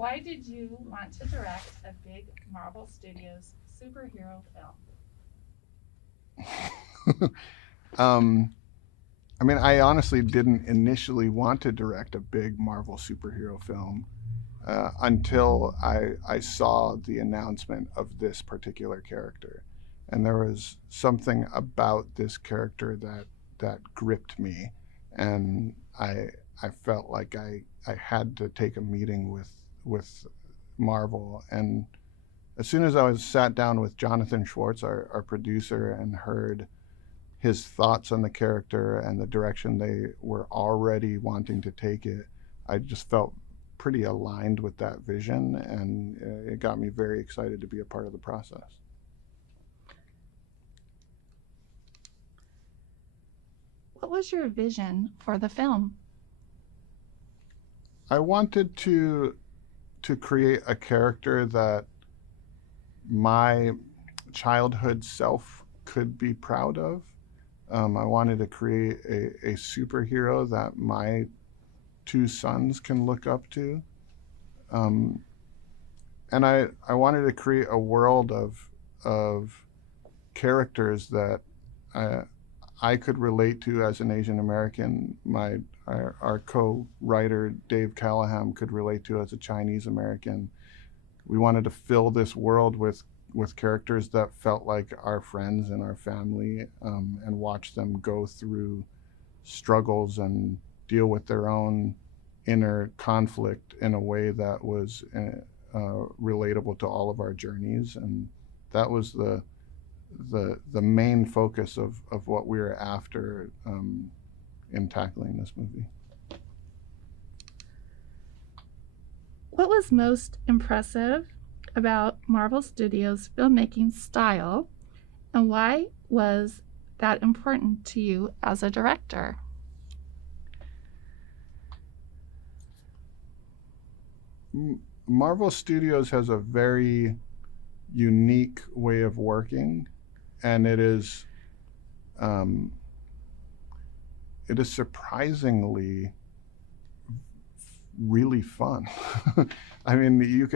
Why did you want to direct a big Marvel Studios superhero film? um, I mean, I honestly didn't initially want to direct a big Marvel superhero film until I saw the announcement of this particular character, and there was something about this character that gripped me, and I felt like I had to take a meeting with Marvel. And as soon as I was sat down with Jonathan Schwartz, our producer, and heard his thoughts on the character and the direction they were already wanting to take it, I just felt pretty aligned with that vision, and it got me very excited to be a part of the process. What was your vision for the film? I wanted to create a character that my childhood self could be proud of. I wanted to create a superhero that my two sons can look up to. Um, and I wanted to create a world of characters that I, I could relate to as an Asian American. Our co-writer Dave Callahan could relate to as a Chinese American. We wanted to fill this world with characters that felt like our friends and our family, and watch them go through struggles and deal with their own inner conflict in a way that was relatable to all of our journeys. And that was the main focus of what we were after in tackling this movie. What was most impressive about Marvel Studios' filmmaking style, and why was that important to you as a director? Marvel Studios has a very unique way of working, and um, it is surprisingly really fun. I mean, you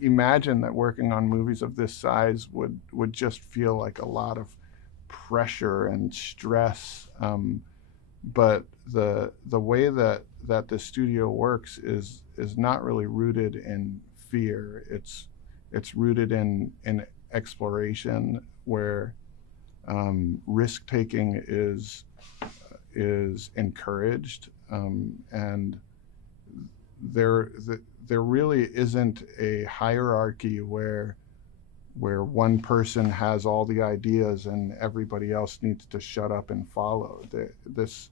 imagine that working on movies of this size would just feel like a lot of pressure and stress. But the way that the studio works is not really rooted in fear. It's rooted in exploration, where risk taking is encouraged, and there there really isn't a hierarchy where one person has all the ideas and everybody else needs to shut up and follow. This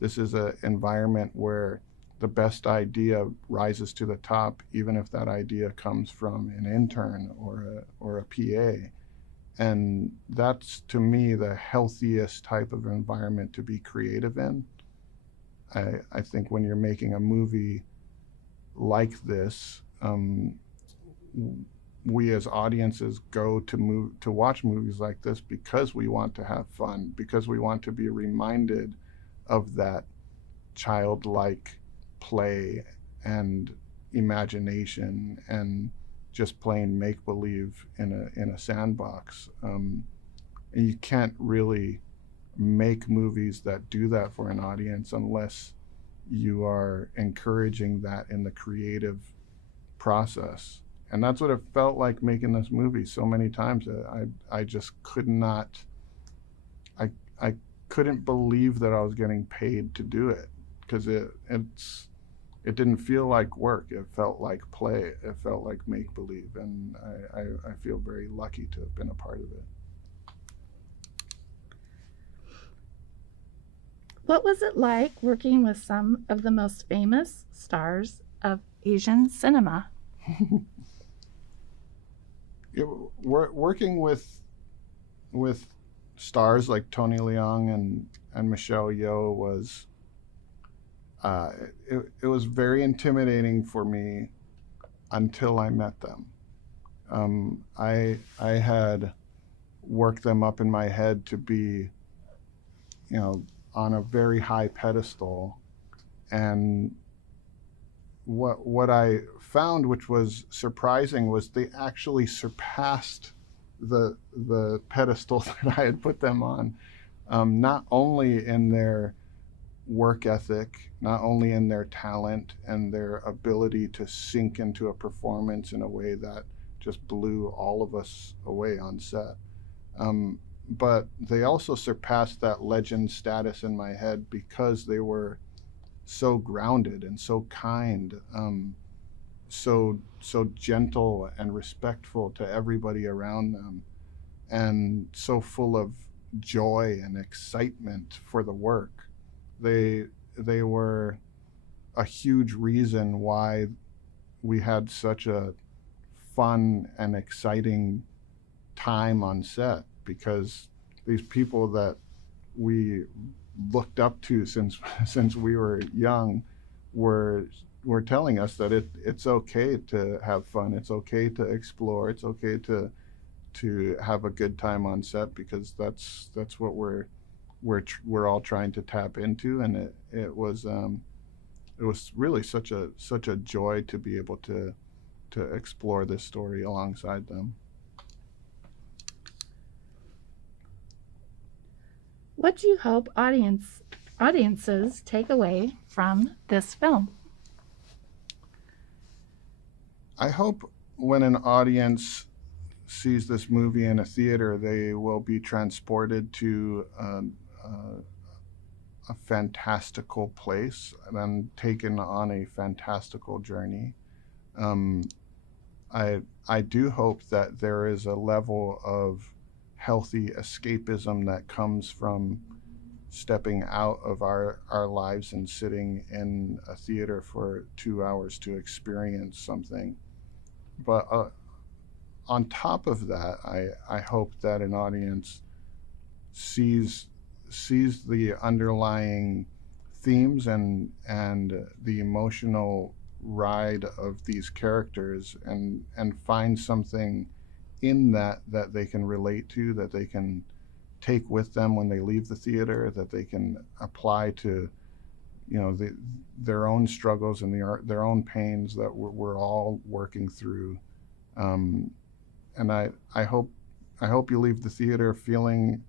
is an environment where the best idea rises to the top, even if that idea comes from an intern or a PA. And that's, to me, the healthiest type of environment to be creative in. I think when you're making a movie like this, we as audiences go to watch movies like this because we want to have fun, because we want to be reminded of that childlike play and imagination and just playing make believe in a sandbox. And you can't really make movies that do that for an audience unless you are encouraging that in the creative process. And that's what it felt like making this movie so many times. I just could not, I couldn't believe that I was getting paid to do it, because it didn't feel like work. It felt like play. It felt like make believe, and I feel very lucky to have been a part of it. What was it like working with some of the most famous stars of Asian cinema? Working with stars like Tony Leung and Michelle Yeoh was it was very intimidating for me until I met them. I had worked them up in my head to be, on a very high pedestal, and what I found, which was surprising, was they actually surpassed the pedestal that I had put them on. Not only in their work ethic, not only in their talent and their ability to sink into a performance in a way that just blew all of us away on set. Um, but they also surpassed that legend status in my head because they were so grounded and so kind, so gentle and respectful to everybody around them, and so full of joy and excitement for the work. They they were a huge reason why we had such a fun and exciting time on set, because these people that we looked up to since we were young were were telling us that it's okay to have fun, it's okay to explore, it's okay to have a good time on set, because that's what we're all trying to tap into. And it was really such a joy to be able to explore this story alongside them. What do you hope audiences take away from this film? I hope when an audience sees this movie in a theater, they will be transported to a fantastical place and taken on a fantastical journey. Um, I do hope that there is a level of healthy escapism that comes from stepping out of our lives and sitting in a theater for 2 hours to experience something. But on top of that, I hope that an audience sees sees the underlying themes and the emotional ride of these characters, and find something in that they can relate to, that they can take with them when they leave the theater, that they can apply to, their own struggles and their own pains that we're all working through. Um, and I hope you leave the theater feeling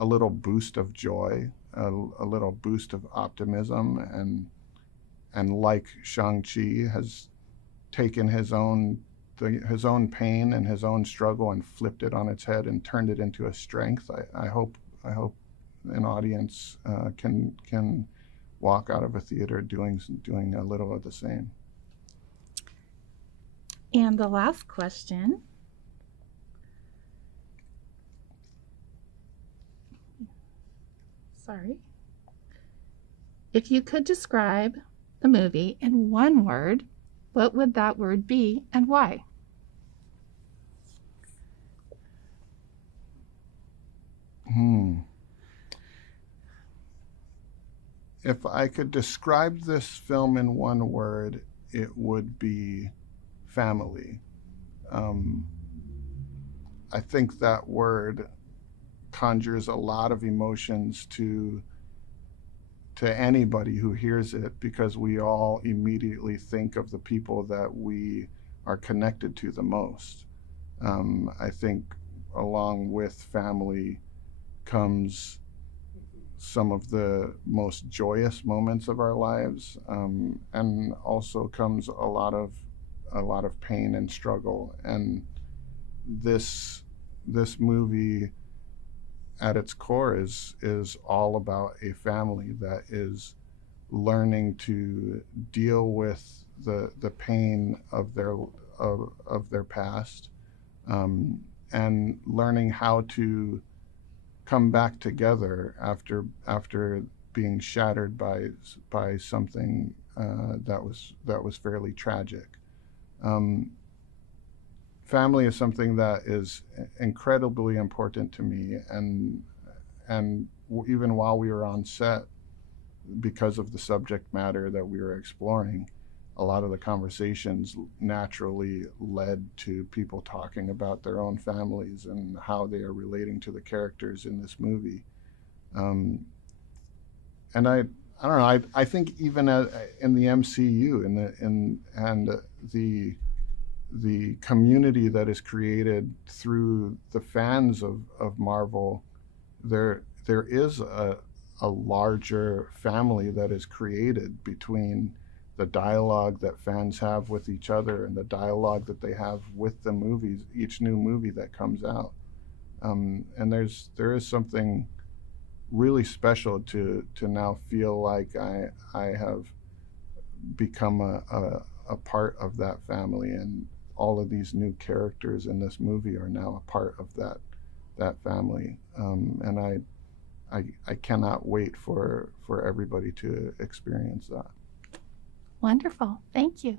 a little boost of joy, a little boost of optimism, and like Shang-Chi has taken his own pain and his own struggle and flipped it on its head and turned it into a strength. I hope an audience can walk out of a theater doing a little of the same. And the last question. Sorry. If you could describe the movie in one word, what would that word be and why? If I could describe this film in one word, it would be family. Um, I think that word conjures a lot of emotions to anybody who hears it, because we all immediately think of the people that we are connected to the most. I think along with family comes some of the most joyous moments of our lives, and also comes a lot of pain and struggle. And this movie at its core is all about a family that is learning to deal with the pain of their past, and learning how to come back together after being shattered by something that was fairly tragic. Um, Family is something that is incredibly important to me, and even while we were on set, because of the subject matter that we were exploring, a lot of the conversations naturally led to people talking about their own families and how they are relating to the characters in this movie. And I don't know. I think even in the MCU, and the community that is created through the fans of Marvel, there is a larger family that is created between the dialogue that fans have with each other and the dialogue that they have with the movies, each new movie that comes out. And there is something really special to now feel like I have become a part of that family, and all of these new characters in this movie are now a part of that family. And I cannot wait for everybody to experience that. Wonderful. Thank you.